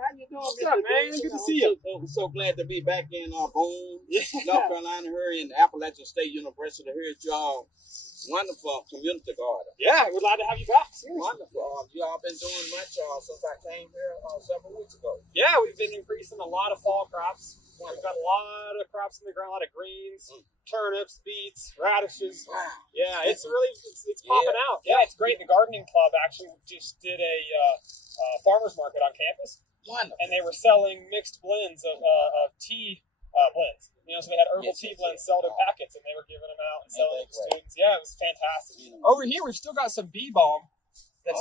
how you doing? What's up, man? Good to see you. So glad to be back in Boone, Yeah. North Carolina, here in Appalachian State University. Here at y'all wonderful community garden. Yeah, we're glad to have you back. Seriously. Wonderful. Y'all been doing much since I came here several weeks ago. Yeah, we've been increasing a lot of fall crops. We've got a lot of crops in the ground, a lot of greens, turnips, beets, radishes. Wow. Yeah, it's popping out. Yeah, it's great. The gardening club actually just did a farmer's market on campus. Wonderful. And they were selling mixed blends of tea blends. You know, so they had herbal tea blends sold in packets, and they were giving them out and selling them to students. Yeah, it was fantastic. Over here, we've still got some bee balm. That's,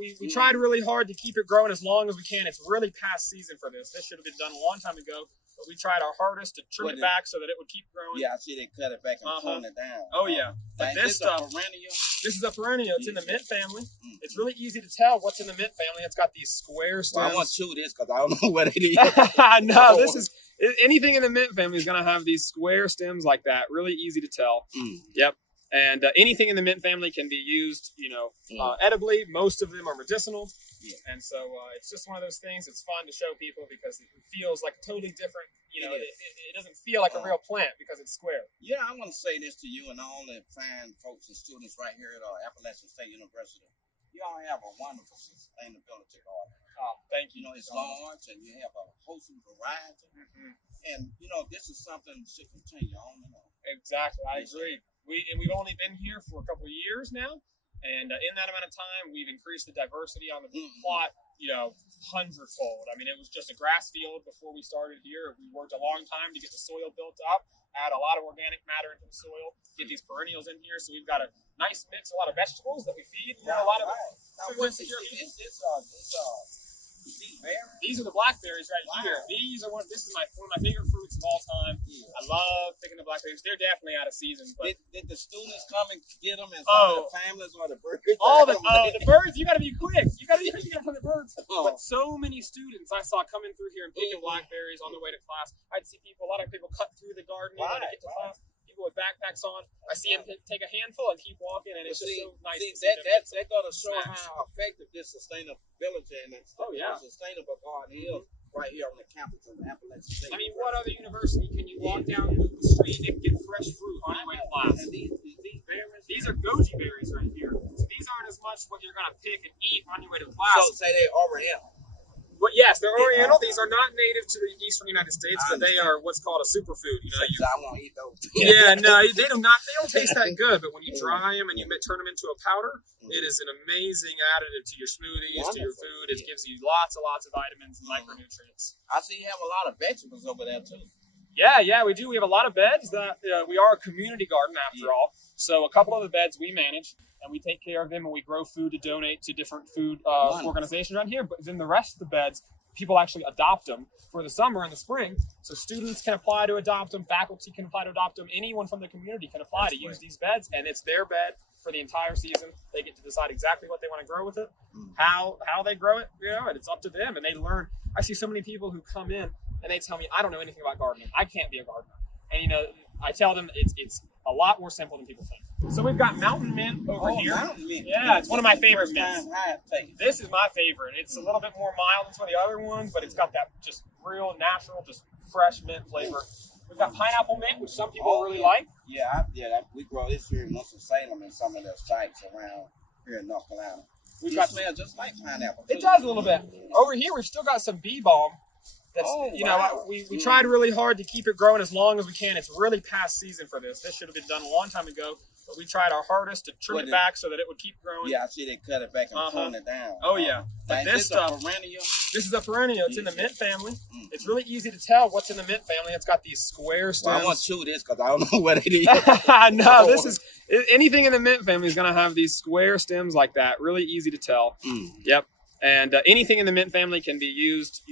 we tried really hard to keep it growing as long as we can. It's really past season for this. This should have been done a long time ago, but we tried our hardest to trim it back so that it would keep growing. Yeah, I see they cut it back and tone it down. Oh, yeah. But this stuff, this is a perennial. It's in the mint family. It's really easy to tell what's in the mint family. It's got these square stems. Well, I want to chew this because I don't know what it is. No, this is anything in the mint family is going to have these square stems like that. Really easy to tell. Yep. And anything in the mint family can be used, edibly. Most of them are medicinal. Yeah. And so it's just one of those things. It's fun to show people because it feels like totally different. It doesn't feel like a real plant because it's square. Yeah, I want to say this to you and all the fine folks and students right here at Appalachian State University. Y'all have a wonderful sustainability garden. Oh, thank you. It's large and you have a wholesome variety. And, this is something that should continue on and on. Exactly. I agree. We've only been here for a couple of years now. And in that amount of time, we've increased the diversity on the plot, hundredfold. I mean, it was just a grass field before we started here. We worked a long time to get the soil built up, add a lot of organic matter into the soil, get these perennials in here. So we've got a nice mix, a lot of vegetables that we feed. A lot of food insecurity. These are the blackberries right here. This is one of my favorite fruits of all time. I love picking the blackberries. They're definitely out of season. But did the students come and get them, and some of the families or the birds? The birds. You got to be quick. You got to find the birds. But so many students I saw coming through here and picking blackberries on their way to class. I'd see a lot of people cut through the garden to get to class. People with backpacks on. I see them take a handful and keep walking, and it's just so nice. That's going to show how effective this sustainability and sustainable garden is right here on the campus of Appalachian State. I mean, what other university can you walk down the street and get fresh fruit on your way to class? These are goji berries right here. So these aren't as much what you're going to pick and eat on your way to class. So say they're oriental. Well, yes, they're oriental. These are not native to the eastern United States, but they are what's called a superfood. I won't eat those. Yeah, no, they don't taste that good. But when you dry them and you turn them into a powder, it is an amazing additive to your smoothies, to your food. It gives you lots and lots of vitamins and micronutrients. I see you have a lot of vegetables over there too. Yeah, we do. We have a lot of beds. We are a community garden after all. So a couple of the beds we manage. And we take care of them, and we grow food to donate to different food organizations around here. But then the rest of the beds, people actually adopt them for the summer and the spring. So students can apply to adopt them, faculty can apply to adopt them, anyone from the community can apply to use these beds, and it's their bed for the entire season. They get to decide exactly what they want to grow with it, how they grow it, and it's up to them. And they learn. I see so many people who come in and they tell me, I don't know anything about gardening. I can't be a gardener. And I tell them it's a lot more simple than people think. So we've got mountain mint over here. Mountain mint. Yeah, it's one of my favorite mints. This is my favorite. It's a little bit more mild than some of the other ones, but it's got that just real natural, just fresh mint flavor. We've got pineapple mint, which some people really like. Yeah, we grow this here in Winston-Salem and some of the sites around here in North Carolina. It smells just like pineapple. It does a little bit. Over here, we've still got some bee balm. That's, we tried really hard to keep it growing as long as we can. It's really past season for this. This should have been done a long time ago, but we tried our hardest to trim it back so that it would keep growing. Yeah, I see they cut it back and tone it down. Oh, yeah. But this stuff, this is a perennial. It's in the mint family. It's really easy to tell what's in the mint family. It's got these square stems. Well, I want to chew this because I don't know what it is. No, this is anything in the mint family is going to have these square stems like that. Really easy to tell. Yep. And anything in the mint family can be used,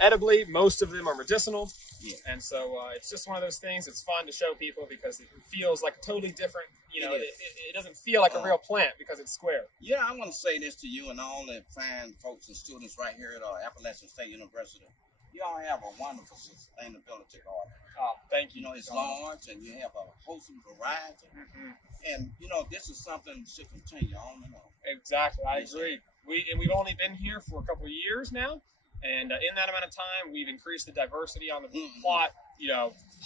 edibly. Most of them are medicinal. Yeah. And so it's just one of those things. It's fun to show people because it feels like totally different. It doesn't feel like a real plant because it's square. Yeah, I want to say this to you and all the fine folks and students right here at Appalachian State University. Y'all have a wonderful sustainability garden. Oh, thank you. It's large and you have a wholesome variety. And, this is something that should continue on and on. Exactly. I agree. We've only been here for a couple of years now. And in that amount of time, we've increased the diversity on the plot,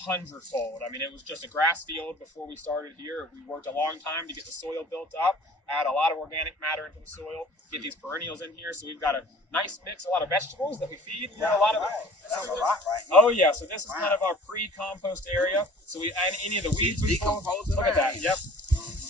hundredfold. I mean, it was just a grass field before we started here. We worked a long time to get the soil built up, add a lot of organic matter into the soil, get these perennials in here. So we've got a nice mix, a lot of vegetables that we feed. Yeah, a lot of that's a lot right here. Oh yeah, so this is kind of our pre-compost area. So we add any of the weeds we pull. Look at that. Yep.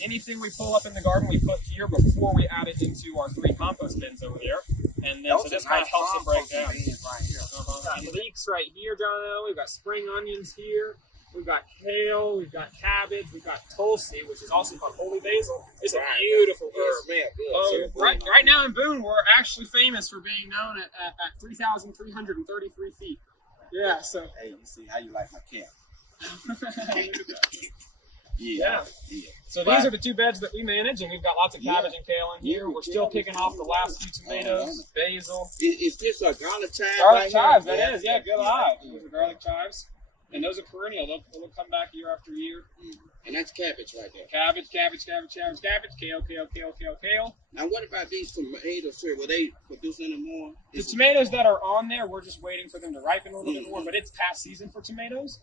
Anything we pull up in the garden, we put here before we add it into our 3 compost bins over there. And then so this kind of helps it break down. Right here. We've got leeks right here, Johnell. We've got spring onions here. We've got kale. We've got cabbage. We've got tulsi, which is also called holy basil. It's a beautiful herb. Man, So right now in Boone, we're actually famous for being known at 3,333 feet. Yeah, so. Hey, you see how you like my cat? Yeah. So these are the 2 beds that we manage, and we've got lots of cabbage and kale in here. We're still picking off the last few tomatoes, basil. Is this a garlic chive? Garlic chives, that is. Yeah, good eye. Those are garlic chives. And those are perennial. They'll come back year after year. And that's cabbage right there. Cabbage, kale. Now, what about these tomatoes here? Will they produce any more? The tomatoes that are on there, we're just waiting for them to ripen a little bit more, but it's past season for tomatoes.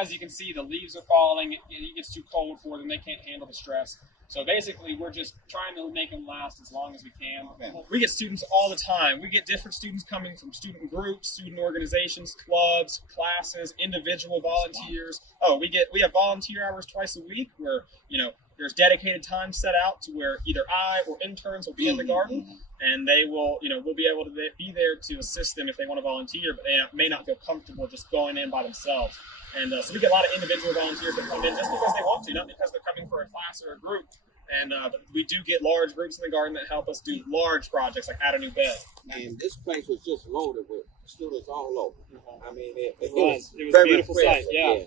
As you can see, the leaves are falling. It gets too cold for them. They can't handle the stress. So basically, we're just trying to make them last as long as we can. Okay. We get students all the time. We get different students coming from student groups, student organizations, clubs, classes, individual volunteers. Oh, we have volunteer hours twice a week where, there's dedicated time set out to where either I or interns will be in the garden, and they will, we'll be able to be there to assist them if they want to volunteer, but they may not feel comfortable just going in by themselves. And so we get a lot of individual volunteers that come in just because they want to, not because they're coming for a class or a group. And we do get large groups in the garden that help us do large projects, like add a new bed. And this place was just loaded with students all over. I mean, it was very a beautiful sight. Yeah.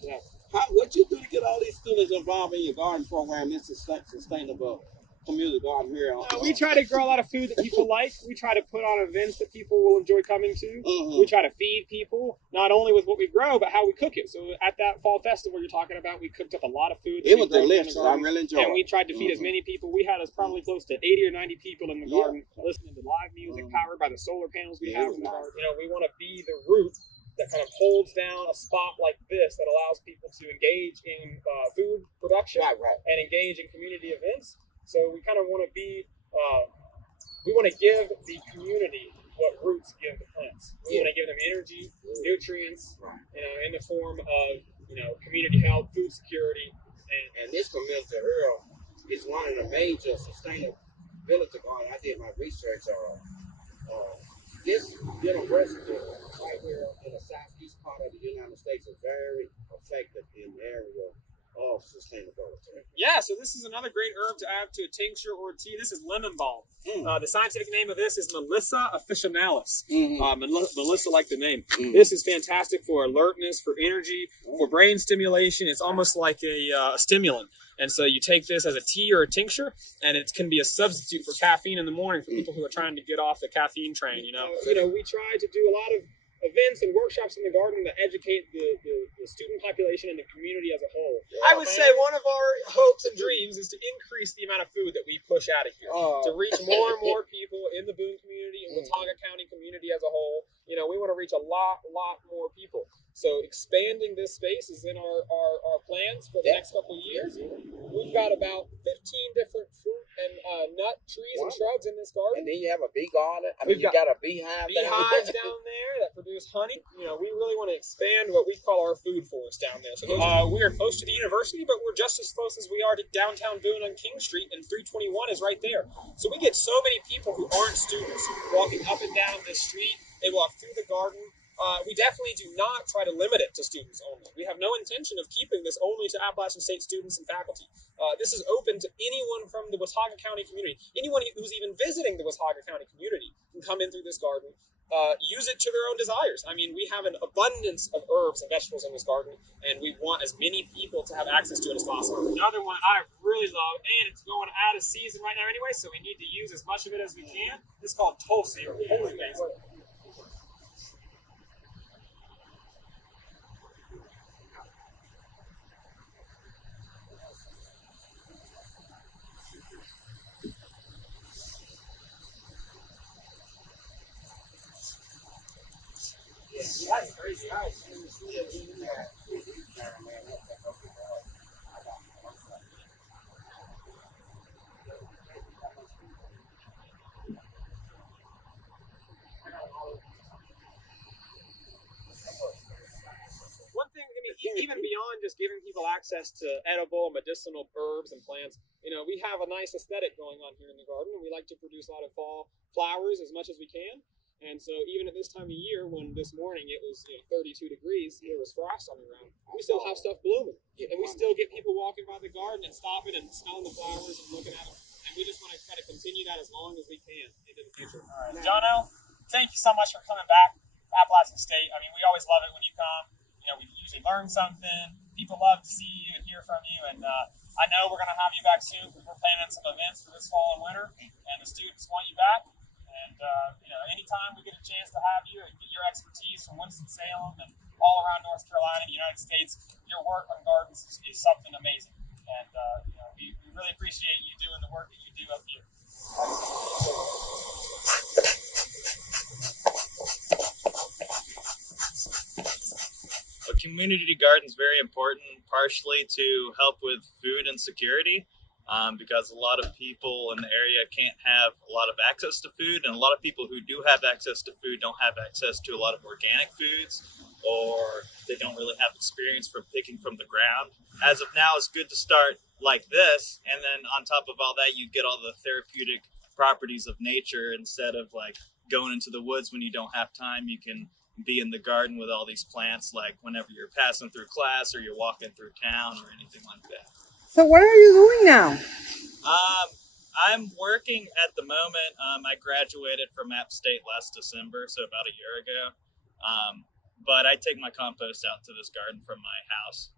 What you do to get all these students involved in your garden program? This is sustainable community garden here. We try to grow a lot of food that people like. We try to put on events that people will enjoy coming to. We try to feed people, not only with what we grow, but how we cook it. So at that fall festival you're talking about, we cooked up a lot of food. It was delicious. I really enjoyed it. And we tried to feed as many people. We had probably close to 80 or 90 people in the garden listening to live music powered by the solar panels we have in the garden. We want to be the root that kind of holds down a spot like this that allows people to engage in food production and engage in community events. So we kind of want to be, we want to give the community what roots give the plants. We want to give them energy, nutrients, in the form of, community health, food security. And this community herb is one of the major sustainability gardens. I did my research on this university right here in the southeast part of the United States is very effective in the area of sustainability. Yeah, so this is another great herb to add to a tincture or a tea. This is lemon balm. The scientific name of this is Melissa officinalis. Melissa, like the name. This is fantastic for alertness, for energy, for brain stimulation. It's almost like a stimulant. And so you take this as a tea or a tincture, and it can be a substitute for caffeine in the morning for people who are trying to get off the caffeine train. We try to do a lot of events and workshops in the garden that educate the student population and the community as a whole. I would say one of our hopes and dreams is to increase the amount of food that we push out of here, to reach more and more people in the Boone community and Watauga County community as a whole. We want to reach a lot more people. So expanding this space is in our plans for the next couple of years. We've got about 15 different fruit and nut trees and shrubs in this garden. And then you have a bee garden. You got a beehive beehives down there that produce honey. We really want to expand what we call our food forest down there. So we are close to the university, but we're just as close as we are to downtown Boone on King Street, and 321 is right there. So we get so many people who aren't students walking up and down this street. They walk through the garden. We definitely do not try to limit it to students only. We have no intention of keeping this only to Appalachian State students and faculty. This is open to anyone from the Watauga County community. Anyone who's even visiting the Watauga County community can come in through this garden, use it to their own desires. I mean, we have an abundance of herbs and vegetables in this garden, and we want as many people to have access to it as possible. Another one I really love, and it's going out of season right now anyway, so we need to use as much of it as we can. It's called tulsi, or holy basil. That's crazy. I see you in that. Man, that's okay. I got One thing, I mean, even beyond just giving people access to edible, medicinal herbs and plants, we have a nice aesthetic going on here in the garden, and we like to produce a lot of fall flowers as much as we can. And so even at this time of year, when this morning it was 32 degrees, there was frost on the ground, we still have stuff blooming. And we still get people walking by the garden and stopping and smelling the flowers and looking at them. And we just want to try to continue that as long as we can into the future. All right. Johnell, thank you so much for coming back to Appalachian State. I mean, we always love it when you come. We usually learn something. People love to see you and hear from you. And I know we're going to have you back soon because we're planning some events for this fall and winter. And the students want you back. And, anytime we get a chance to have you and get your expertise from Winston-Salem and all around North Carolina and the United States, your work on gardens is something amazing. And, we really appreciate you doing the work that you do up here. A community garden is very important, partially to help with food insecurity. Because a lot of people in the area can't have a lot of access to food, and a lot of people who do have access to food don't have access to a lot of organic foods, or they don't really have experience from picking from the ground. As of now, it's good to start like this, and then on top of all that, you get all the therapeutic properties of nature. Instead of like going into the woods when you don't have time, you can be in the garden with all these plants, like whenever you're passing through class or you're walking through town or anything like that. So what are you doing now? I'm working at the moment. I graduated from App State last December, so about a year ago. But I take my compost out to this garden from my house.